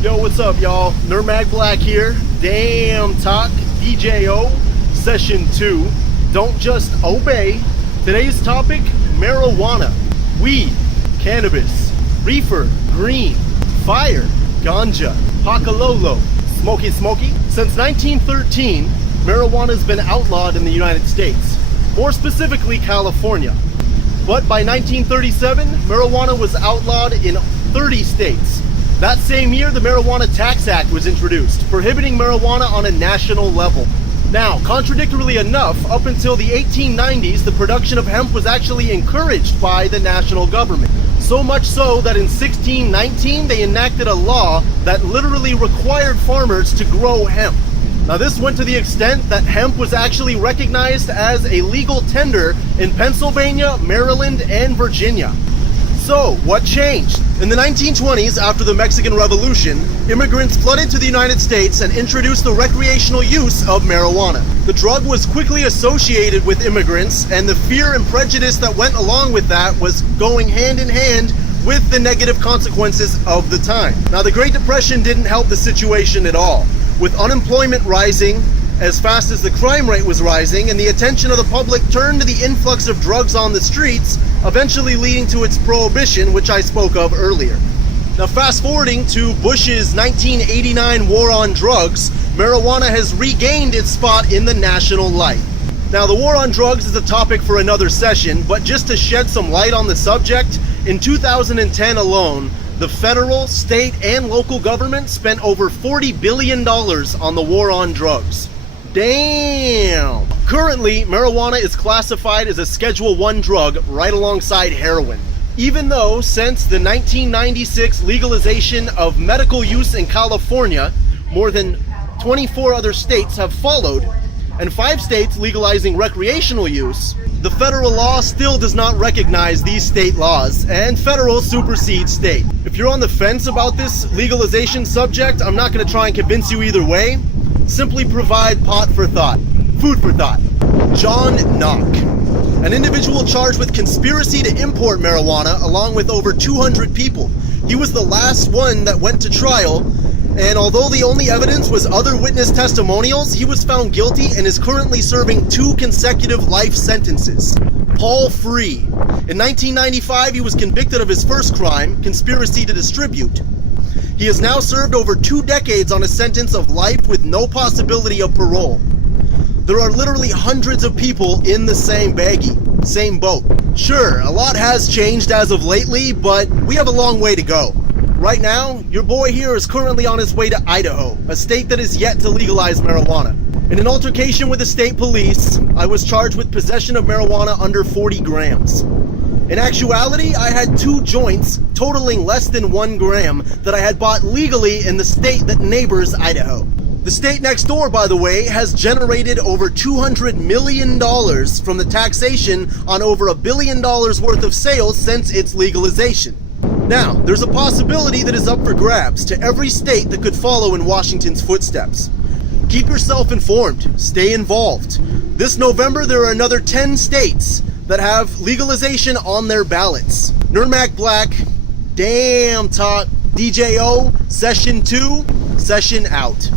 Yo, what's up, y'all? Nermak Black here. DaamnTalk DJO Session 2. Don't just obey. Today's topic, marijuana, weed, cannabis, reefer, green, fire, ganja, pakalolo, smoky. Since 1913, marijuana has been outlawed in the United States, more specifically California. But by 1937, marijuana was outlawed in 30 states. That same year, the Marijuana Tax Act was introduced, prohibiting marijuana on a national level. Now, contradictorily enough, up until the 1890s, the production of hemp was actually encouraged by the national government. So much so that in 1619, they enacted a law that literally required farmers to grow hemp. Now, this went to the extent that hemp was actually recognized as a legal tender in Pennsylvania, Maryland, and Virginia. So, what changed? In the 1920s, after the Mexican Revolution, immigrants flooded to the United States and introduced the recreational use of marijuana. The drug was quickly associated with immigrants, and the fear and prejudice that went along with that was going hand in hand with the negative consequences of the time. Now, the Great Depression didn't help the situation at all. With unemployment rising as fast as the crime rate was rising, and the attention of the public turned to the influx of drugs on the streets, eventually leading to its prohibition, which I spoke of earlier. Now, fast forwarding to Bush's 1989 war on drugs, marijuana has regained its spot in the national light. Now, the war on drugs is a topic for another session, but just to shed some light on the subject, in 2010 alone, the federal, state, and local government spent over $40 billion on the war on drugs. Damn! Currently, marijuana is classified as a Schedule I drug right alongside heroin. Even though, since the 1996 legalization of medical use in California, more than 24 other states have followed, and 5 states legalizing recreational use, the federal law still does not recognize these state laws, and federal supersedes state. If you're on the fence about this legalization subject, I'm not going to try and convince you either way. Simply provide pot for thought, food for thought. John Knock, an individual charged with conspiracy to import marijuana along with over 200 people. He was the last one that went to trial, and although the only evidence was other witness testimonials, he was found guilty and is currently serving 2 consecutive life sentences. Paul Free. In 1995, he was convicted of his first crime, conspiracy to distribute. He has now served over 2 decades on a sentence of life with no possibility of parole. There are literally hundreds of people in the same baggie, same boat. Sure, a lot has changed as of lately, but we have a long way to go. Right now, your boy here is currently on his way to Idaho, a state that is yet to legalize marijuana. In an altercation with the state police, I was charged with possession of marijuana under 40 grams. In actuality, I had 2 joints totaling less than 1 gram that I had bought legally in the state that neighbors Idaho. The state next door, by the way, has generated over $200 million from the taxation on over $1 billion worth of sales since its legalization. Now, there's a possibility that is up for grabs to every state that could follow in Washington's footsteps. Keep yourself informed, stay involved. This November, there are another 10 states that have legalization on their ballots. Nermak Black, DaamnTalk DJO, Session 2, session out.